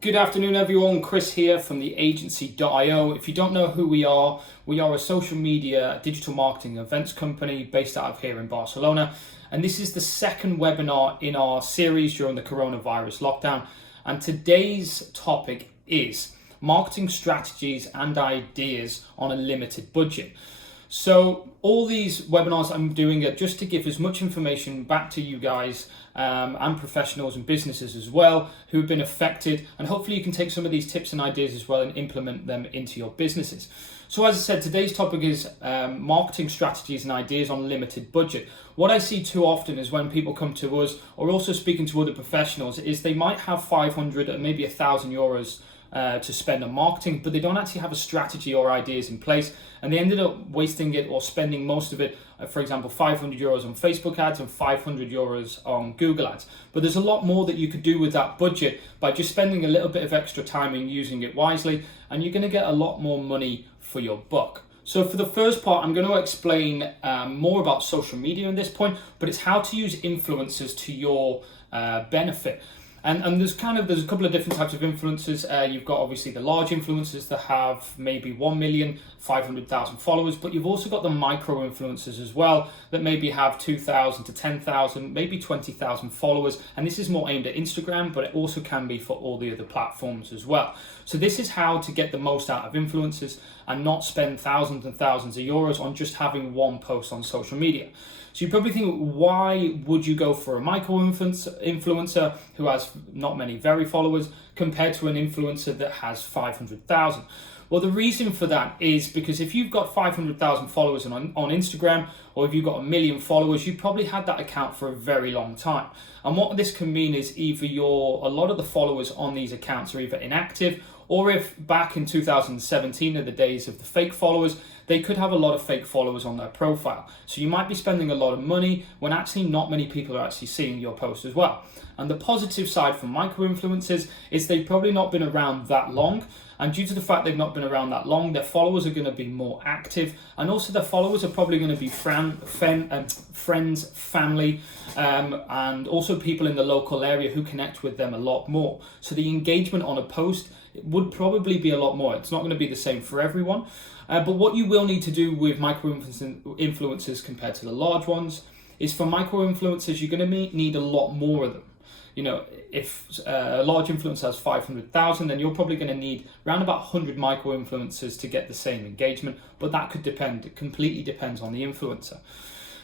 Good afternoon, everyone. Chris here from the agency.io. If you don't know who we are a social media digital marketing events company based out of here in Barcelona. And this is the second webinar in our series during the coronavirus lockdown. And today's topic is marketing strategies and ideas on a limited budget. So all these webinars I'm doing are just to give as much information back to you guys and professionals and businesses as well who've been affected, and hopefully you can take some of these tips and ideas as well and implement them into your businesses. So as I said, today's topic is marketing strategies and ideas on limited budget. What I see too often is when people come to us or also speaking to other professionals is they might have 500 or maybe €1,000 to spend on marketing, but they don't actually have a strategy or ideas in place, and they ended up wasting it or spending most of it, for example, €500 on Facebook ads and €500 on Google ads. But there's a lot more that you could do with that budget by just spending a little bit of extra time and using it wisely, and you're going to get a lot more money for your buck. So for the first part, I'm going to explain more about social media at this point, but it's how to use influencers to your benefit. And there's a couple of different types of influencers. You've got obviously the large influencers that have maybe 1,500,000 followers, but you've also got the micro influencers as well that maybe have 2,000 to 10,000, maybe 20,000 followers. And this is more aimed at Instagram, but it also can be for all the other platforms as well. So this is how to get the most out of influencers and not spend thousands and thousands of euros on just having one post on social media. So you probably think, why would you go for a micro influencer who has not many very followers compared to an influencer that has 500,000? Well, the reason for that is because if you've got 500,000 followers on Instagram, or if you've got 1 million followers, you probably had that account for a very long time. And what this can mean is either a lot of the followers on these accounts are either inactive, or if back in 2017 are the days of the fake followers, they could have a lot of fake followers on their profile. So you might be spending a lot of money when actually not many people are actually seeing your post as well. And the positive side for micro influencers is they've probably not been around that long. And due to the fact they've not been around that long, their followers are going to be more active. And also their followers are probably going to be friends, family, and also people in the local area who connect with them a lot more. So the engagement on a post would probably be a lot more. It's not going to be the same for everyone. But what you will need to do with micro influencers compared to the large ones is for micro influencers, you're going to need a lot more of them. You know, if a large influencer has 500,000, then you're probably going to need around about 100 micro influencers to get the same engagement. But that could depend. It completely depends on the influencer.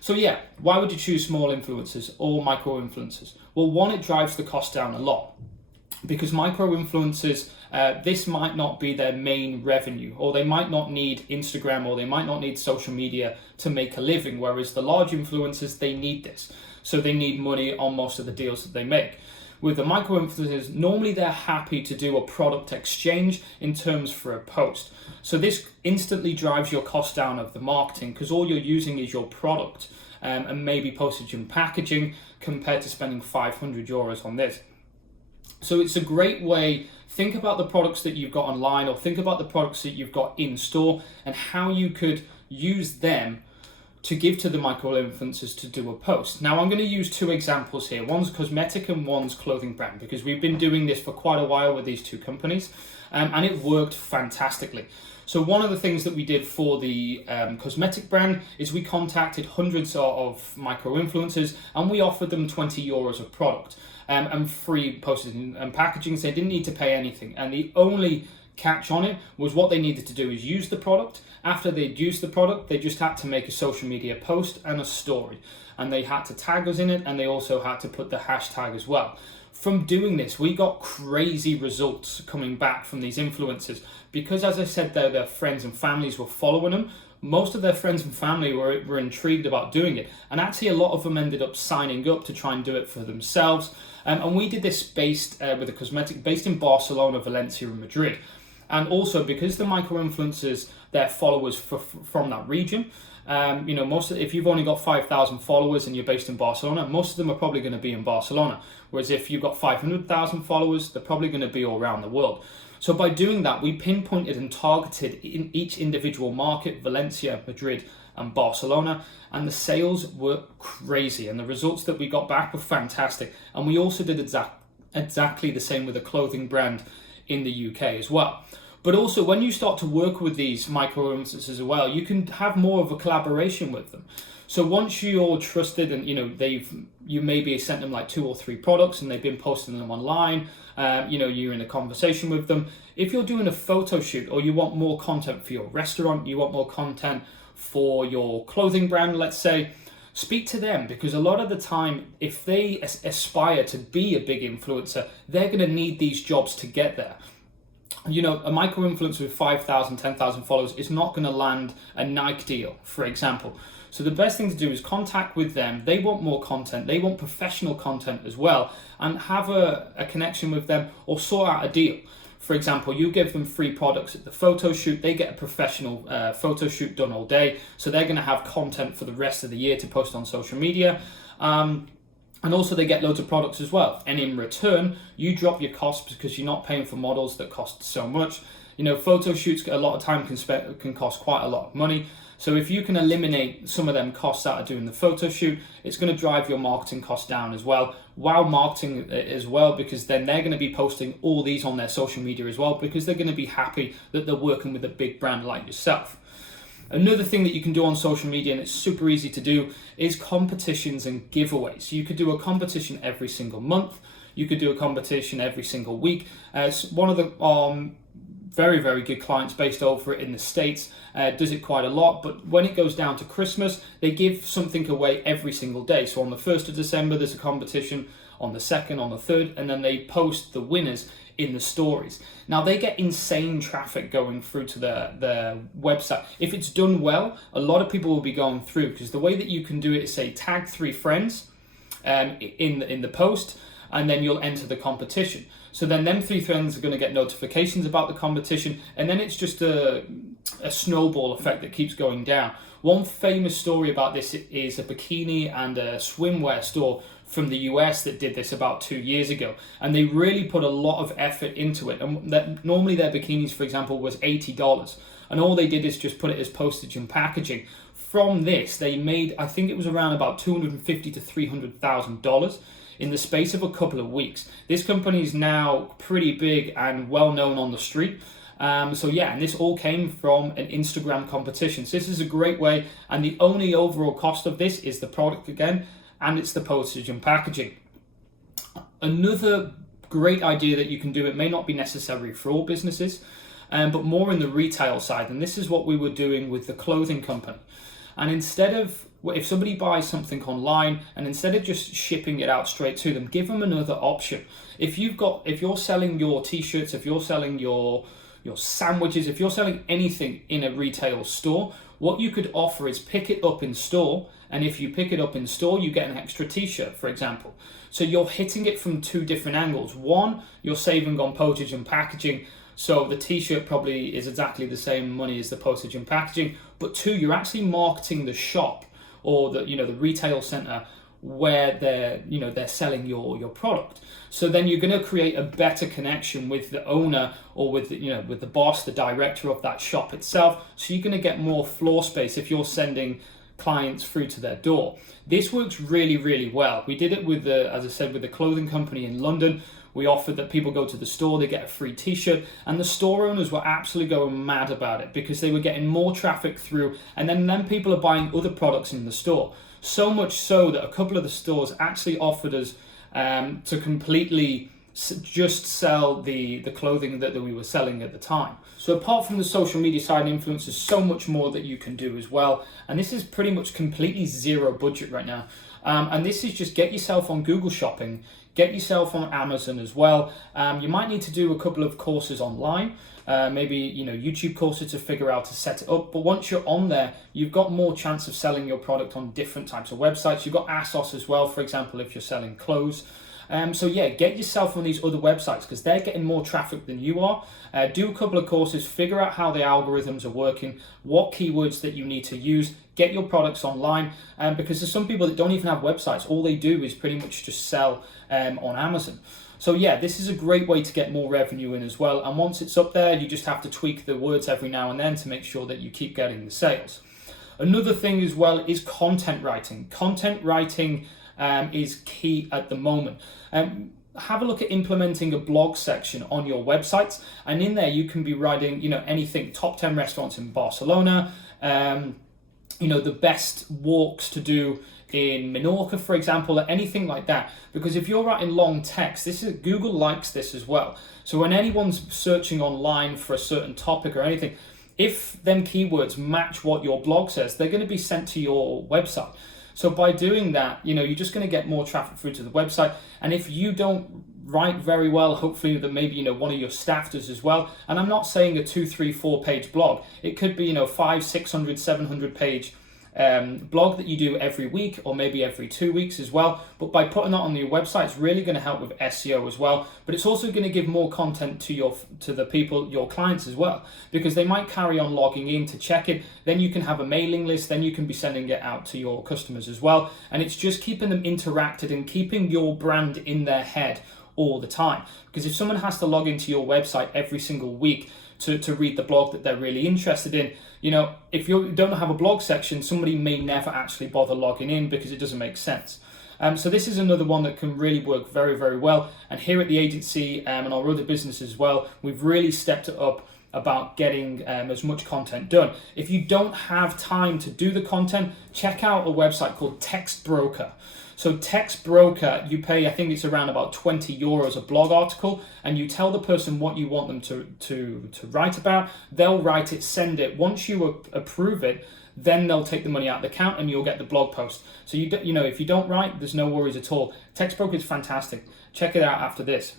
So yeah, why would you choose small influencers or micro influencers? Well, one, it drives the cost down a lot. Because micro influencers, this might not be their main revenue, or they might not need Instagram, or they might not need social media to make a living, whereas the large influencers, they need this. So they need money on most of the deals that they make. With the micro influencers, normally they're happy to do a product exchange in terms for a post. So this instantly drives your cost down of the marketing, because all you're using is your product and maybe postage and packaging compared to spending €500 on this. So it's a great way. Think about the products that you've got online, or think about the products that you've got in store and how you could use them to give to the micro influencers to do a post. Now I'm going to use two examples here. One's cosmetic and one's clothing brand, because we've been doing this for quite a while with these two companies and it worked fantastically. So one of the things that we did for the cosmetic brand is we contacted hundreds of micro influencers and we offered them €20 of product. And free postage and packaging, so they didn't need to pay anything. And the only catch on it was what they needed to do is use the product. After they'd used the product, they just had to make a social media post and a story. And they had to tag us in it, and they also had to put the hashtag as well. From doing this, we got crazy results coming back from these influencers, because as I said, their friends and families were following them. Most of their friends and family were intrigued about doing it. And actually a lot of them ended up signing up to try and do it for themselves. And we did this based with a cosmetic based in Barcelona, Valencia and Madrid. And also because the micro influencers, their followers from that region, if you've only got 5,000 followers and you're based in Barcelona, most of them are probably going to be in Barcelona. Whereas if you've got 500,000 followers, they're probably going to be all around the world. So by doing that, we pinpointed and targeted in each individual market, Valencia, Madrid, and Barcelona, and the sales were crazy, and the results that we got back were fantastic. And we also did exactly the same with a clothing brand in the UK as well. But also, when you start to work with these micro-influencers as well, you can have more of a collaboration with them. So once you're trusted and you maybe sent them like 2 or 3 products and they've been posting them online, you're in a conversation with them. If you're doing a photo shoot or you want more content for your restaurant, you want more content for your clothing brand, let's say, speak to them, because a lot of the time, if they aspire to be a big influencer, they're going to need these jobs to get there. A micro-influencer with 5,000, 10,000 followers is not going to land a Nike deal, for example. So the best thing to do is contact with them. They want more content. They want professional content as well, and have a connection with them or sort out a deal. For example, you give them free products at the photo shoot. They get a professional photo shoot done all day. So they're going to have content for the rest of the year to post on social media. And also they get loads of products as well. And in return, you drop your costs because you're not paying for models that cost so much. Photo shoots a lot of time can cost quite a lot of money. So if you can eliminate some of them costs out of doing the photo shoot, it's going to drive your marketing costs down as well. Wow marketing as well, because then they're going to be posting all these on their social media as well, because they're going to be happy that they're working with a big brand like yourself. Another thing that you can do on social media, and it's super easy to do, is competitions and giveaways. You could do a competition every single month. You could do a competition every single week. One of the very, very good clients based over in the States does it quite a lot. But when it goes down to Christmas, they give something away every single day. So on the 1st of December, there's a competition, on the 2nd, on the 3rd, and then they post the winners in the stories. Now they get insane traffic going through to their website. If it's done well, a lot of people will be going through, because the way that you can do it is say tag 3 friends in the post, and then you'll enter the competition. So then them 3 friends are going to get notifications about the competition, and then it's just a snowball effect that keeps going down. One famous story about this is a bikini and a swimwear store from the US that did this about 2 years ago, and they really put a lot of effort into it. And normally their bikinis, for example, was $80, and all they did is just put it as postage and packaging. From this, they made, I think it was around about $250,000 to $300,000 in the space of a couple of weeks. This company is now pretty big and well known on the street. And this all came from an Instagram competition. So this is a great way, and the only overall cost of this is the product again, and it's the postage and packaging. Another great idea that you can do, it may not be necessary for all businesses, but more in the retail side, and this is what we were doing with the clothing company. And instead of, if somebody buys something online, and instead of just shipping it out straight to them, give them another option. If you're selling your t-shirts, if you're selling your sandwiches, if you're selling anything in a retail store, what you could offer is pick it up in store, and if you pick it up in store, you get an extra t-shirt, for example. So you're hitting it from 2 different angles. One, you're saving on postage and packaging, so the t-shirt probably is exactly the same money as the postage and packaging. But 2, you're actually marketing the shop or the retail center where they're selling your product. So then you're going to create a better connection with the owner or with the boss, the director of that shop itself. So you're going to get more floor space if you're sending clients through to their door. This works really, really well. We did it with the clothing company in London. We offered that people go to the store, they get a free t-shirt, and the store owners were absolutely going mad about it because they were getting more traffic through, and then people are buying other products in the store. So much so that a couple of the stores actually offered us to completely just sell the clothing that we were selling at the time. So apart from the social media side influence, there's so much more that you can do as well. And this is pretty much completely zero budget right now. And this is just get yourself on Google Shopping, get yourself on Amazon as well. You might need to do a couple of courses online, maybe YouTube courses to figure out to set it up. But once you're on there, you've got more chance of selling your product on different types of websites. You've got ASOS as well, for example, if you're selling clothes. Get yourself on these other websites because they're getting more traffic than you are. Do a couple of courses, figure out how the algorithms are working, what keywords that you need to use, get your products online, because there's some people that don't even have websites. All they do is pretty much just sell on Amazon. So this is a great way to get more revenue in as well. And once it's up there, you just have to tweak the words every now and then to make sure that you keep getting the sales. Another thing as well is content writing. Content writing is key at the moment. have a look at implementing a blog section on your websites, and in there you can be writing, anything, top 10 restaurants in Barcelona, the best walks to do in Menorca, for example, or anything like that. Because if you're writing long text, Google likes this as well. So when anyone's searching online for a certain topic or anything, if them keywords match what your blog says, they're going to be sent to your website. So by doing that, you're just going to get more traffic through to the website. And if you don't write very well, hopefully that maybe one of your staff does as well. And I'm not saying a 2, 3, 4 page blog. It could be 500, 600, 700 page blog that you do every week, or maybe every 2 weeks as well. But by putting that on your website, it's really going to help with SEO as well. But it's also going to give more content to the people, your clients as well, because they might carry on logging in to check it. Then you can have a mailing list, then you can be sending it out to your customers as well. And it's just keeping them interacted and keeping your brand in their head all the time. Because if someone has to log into your website every single week to read the blog that they're really interested in, if you don't have a blog section, somebody may never actually bother logging in because it doesn't make sense. So this is another one that can really work very, very well. And here at the agency and our other businesses as well, we've really stepped it up about getting as much content done. If you don't have time to do the content, check out a website called Text Broker. So Text Broker, you pay, I think it's around about €20 a blog article, and you tell the person what you want them to write about. They'll write it, send it. Once you approve it, then they'll take the money out of the account and you'll get the blog post. So if you don't write, there's no worries at all. Text Broker is fantastic. Check it out after this.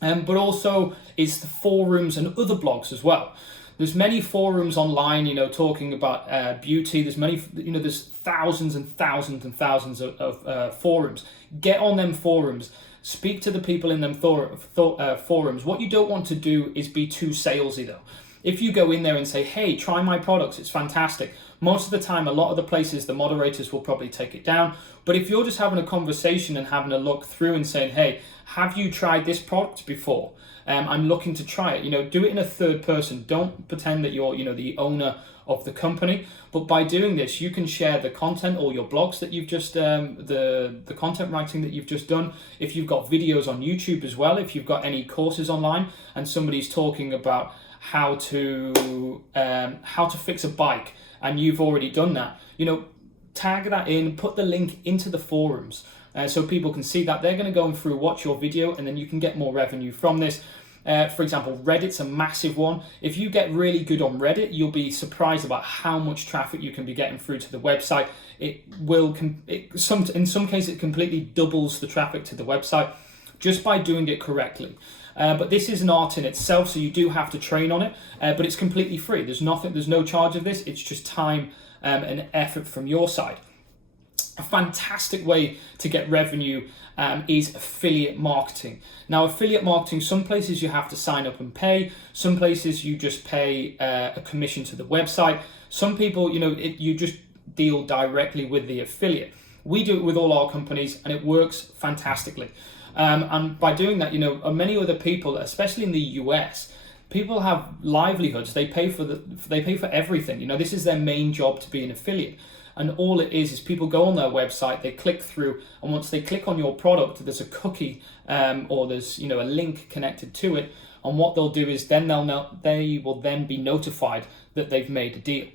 But also it's the forums and other blogs as well. There's many forums online, talking about beauty. There's many, there's thousands and thousands and thousands of forums. Get on them forums. Speak to the people in them forums. What you don't want to do is be too salesy though. If you go in there and say, hey, try my products, it's fantastic. Most of the time, a lot of the places, the moderators will probably take it down. But if you're just having a conversation and having a look through and saying, hey, have you tried this product before? I'm looking to try it. Do it in a third person. Don't pretend that you're, the owner of the company. But by doing this, you can share the content or your blogs that you've just, the content writing that you've just done. If you've got videos on YouTube as well, if you've got any courses online and somebody's talking about how to fix a bike and you've already done that, tag that in, put the link into the forums. So people can see that. They're going to go through, watch your video, and then you can get more revenue from this. For example, Reddit's a massive one. If you get really good on Reddit, you'll be surprised about how much traffic you can be getting through to the website. In some cases, it completely doubles the traffic to the website just by doing it correctly. But this is an art in itself, so you do have to train on it. But it's completely free. There's no charge of this. It's just time and effort from your side. A fantastic way to get revenue is affiliate marketing. Now, affiliate marketing, some places you have to sign up and pay. Some places you just pay a commission to the website. Some people, you just deal directly with the affiliate. We do it with all our companies, and it works fantastically. And by doing that, many other people, especially in the US, people have livelihoods. They pay for everything. This is their main job, to be an affiliate. And all it is people go on their website, they click through, and once they click on your product, there's a cookie or there's a link connected to it. And what they'll do is then they will then be notified that they've made a deal.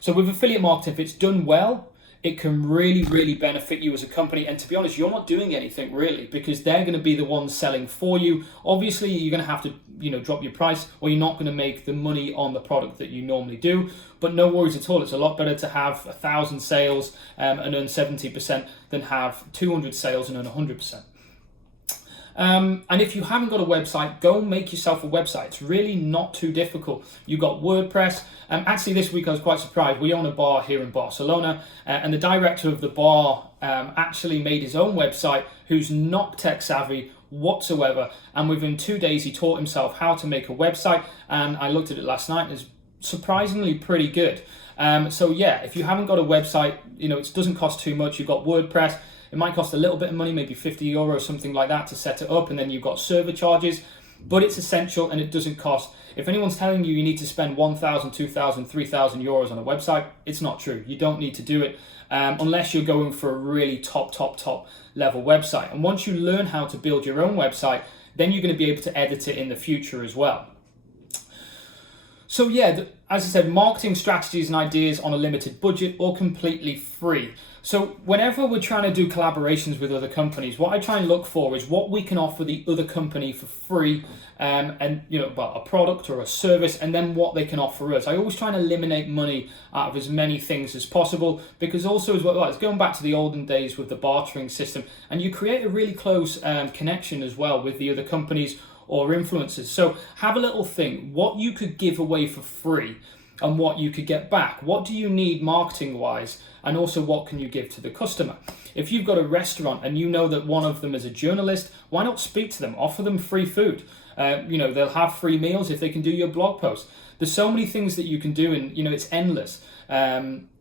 So with affiliate marketing, if it's done well, it can really, really benefit you as a company. And to be honest, you're not doing anything really, because they're going to be the ones selling for you. Obviously, you're going to have to, drop your price, or you're not going to make the money on the product that you normally do. But no worries at all. It's a lot better to have 1,000 sales and earn 70% than have 200 sales and earn 100%. And if you haven't got a website, go make yourself a website. It's really not too difficult. You've got WordPress. Actually, this week I was quite surprised. We own a bar here in Barcelona, and the director of the bar actually made his own website, who's not tech savvy whatsoever. And within 2 days, he taught himself how to make a website. And I looked at it last night, and it's surprisingly pretty good. So yeah, if you haven't got a website, it doesn't cost too much. You've got WordPress. It might cost a little bit of money, maybe €50, something like that, to set it up. And then you've got server charges. but it's essential and it doesn't cost. If anyone's telling you need to spend 1,000, 2,000, 3,000 euros on a website, it's not true. You don't need to do it unless you're going for a really top level website. And once you learn how to build your own website, then you're going to be able to edit it in the future as well. So yeah, as I said, marketing strategies and ideas on a limited budget or completely free. So whenever we're trying to do collaborations with other companies, what I try and look for is what we can offer the other company for free, and a product or a service, and then what they can offer us. I always try and eliminate money out of as many things as possible, because also as well, it's going back to the olden days with the bartering system, and you create a really close connection as well with the other companies or influencers. So have a little think what you could give away for free and what you could get back. What do you need marketing wise, and also what can you give to the customer? If you've got a restaurant and you know that one of them is a journalist, why not speak to them, offer them free food? They'll have free meals if they can do your blog post. There's so many things that you can do, and it's endless.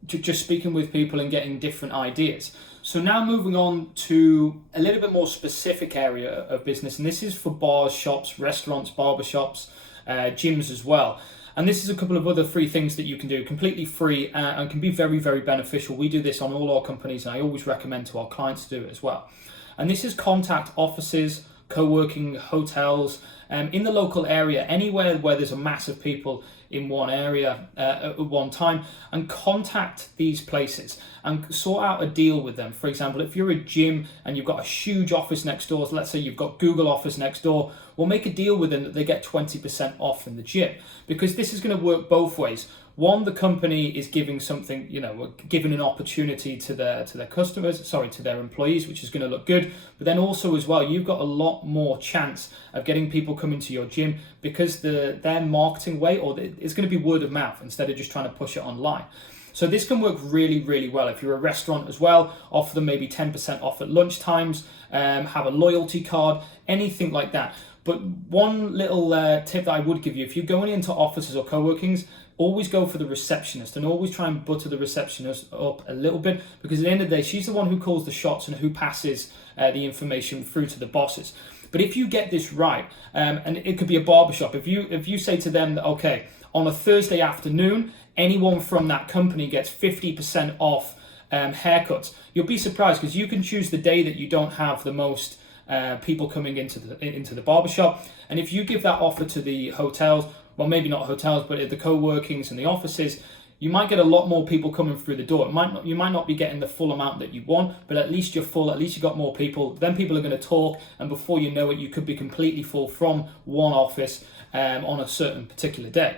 Just speaking with people and getting different ideas. So now moving on to a little bit more specific area of business, and this is for bars, shops, restaurants, barbershops, gyms as well. And this is a couple of other free things that you can do completely free and can be very, very beneficial. We do this on all our companies, and I always recommend to our clients to do it as well. And this is contact offices, co-working, hotels, in the local area, anywhere where there's a mass of people in one area at one time, and contact these places and sort out a deal with them. For example, if you're a gym and you've got a huge office next door, so let's say you've got Google office next door, we'll make a deal with them that they get 20% off in the gym, because this is going to work both ways. One, the company is giving something, giving an opportunity to their customers, to their employees, which is going to look good. But then also as well, you've got a lot more chance of getting people coming to your gym, because their marketing way, it's going to be word of mouth instead of just trying to push it online. So this can work really, really well. If you're a restaurant as well, offer them maybe 10% off at lunch times, have a loyalty card, anything like that. But one little tip that I would give you, if you're going into offices or co-workings, always go for the receptionist, and always try and butter the receptionist up a little bit, because at the end of the day, she's the one who calls the shots and who passes the information through to the bosses. But if you get this right, and it could be a barbershop, if you say to them that, okay, on a Thursday afternoon, anyone from that company gets 50% off haircuts, you'll be surprised, because you can choose the day that you don't have the most people coming into the barbershop. And if you give that offer to the hotels, well, maybe not hotels, but at the co-workings and the offices, you might get a lot more people coming through the door. You might not be getting the full amount that you want, but at least you're full, at least you got more people. Then people are going to talk, and before you know it, you could be completely full from one office on a certain particular day.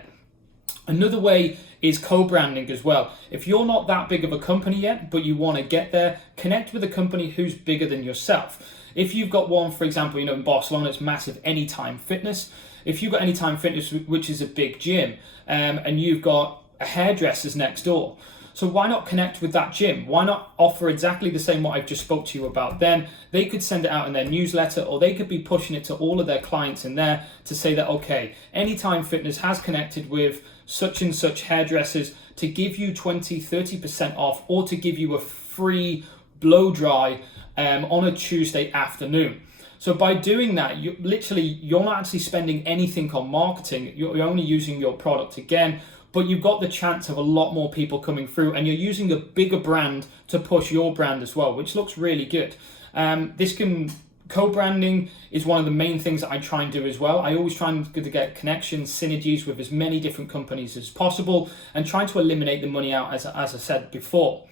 Another way is co-branding as well. If you're not that big of a company yet, but you want to get there, connect with a company who's bigger than yourself. If you've got one, for example, in Barcelona, it's massive, Anytime Fitness. If you've got Anytime Fitness, which is a big gym, and you've got a hairdresser's next door, so why not connect with that gym? Why not offer exactly the same what I've just spoke to you about then? They could send it out in their newsletter, or they could be pushing it to all of their clients in there to say that, okay, Anytime Fitness has connected with such and such hairdressers to give you 20-30% off, or to give you a free blow dry on a Tuesday afternoon. So by doing that, you're not actually spending anything on marketing. You're only using your product again, but you've got the chance of a lot more people coming through, and you're using a bigger brand to push your brand as well, which looks really good. Co-branding is one of the main things that I try and do as well. I always try to get connections, synergies with as many different companies as possible, and trying to eliminate the money out, as I said before.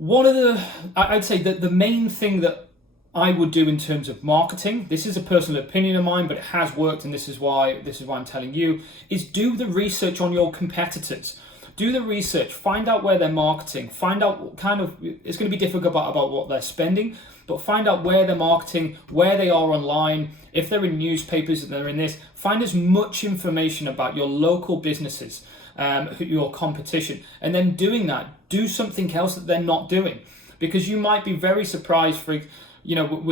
I'd say that the main thing that I would do in terms of marketing, this is a personal opinion of mine, but it has worked, and this is why I'm telling you, is do the research on your competitors. Do the research, find out where they're marketing, find out it's going to be difficult about what they're spending, but find out where they're marketing, where they are online, if they're in newspapers, if they're in this, find as much information about your local businesses, your competition, and then doing that, do something else that they're not doing, because you might be very surprised with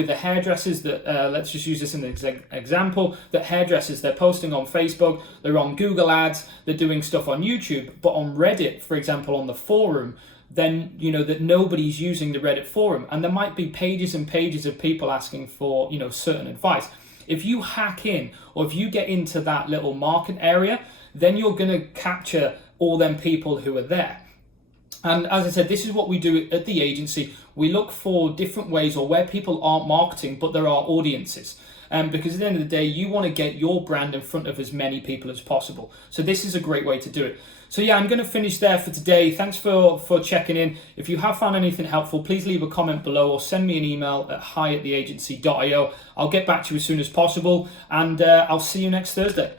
the hairdressers that, let's just use this in an example, that hairdressers, they're posting on Facebook, they're on Google Ads, they're doing stuff on YouTube, but on Reddit, for example, on the forum, then that nobody's using the Reddit forum, and there might be pages and pages of people asking for certain advice. if you hack in or if you get into that little market area, then you're going to capture all them people who are there. And as I said, this is what we do at the agency. We look for different ways, or where people aren't marketing, but there are audiences. Because at the end of the day, you want to get your brand in front of as many people as possible. So this is a great way to do it. So yeah, I'm going to finish there for today. Thanks for checking in. If you have found anything helpful, please leave a comment below or send me an email at hi@theagency.io. I'll get back to you as soon as possible, and I'll see you next Thursday.